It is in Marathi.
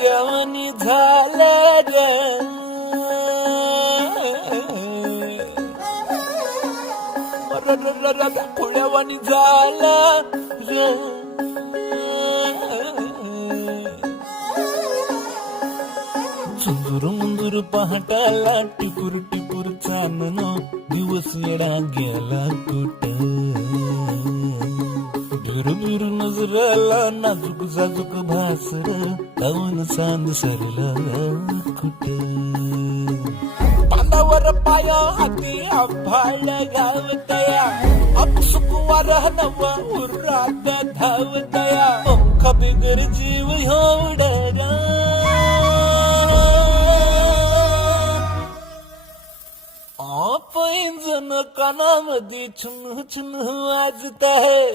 पुरुषावानी झालं ग, पुण्यावानी झालं ग. सुंदर मुंदूर पहाटाला टिपूर टिपूर चांदण, दिवस येडा गेला कुठं. बिरू नजराला नाजूक साजूक भासर, लावून चांद सरला कुठं. पांदावर पाया हाती आभाळ गावतया, अपसुक वारह नवा उरात धावतया. पंखा बिगर जीव एवढा पैंजण कानामध्ये चुन चुन वाजत आहे.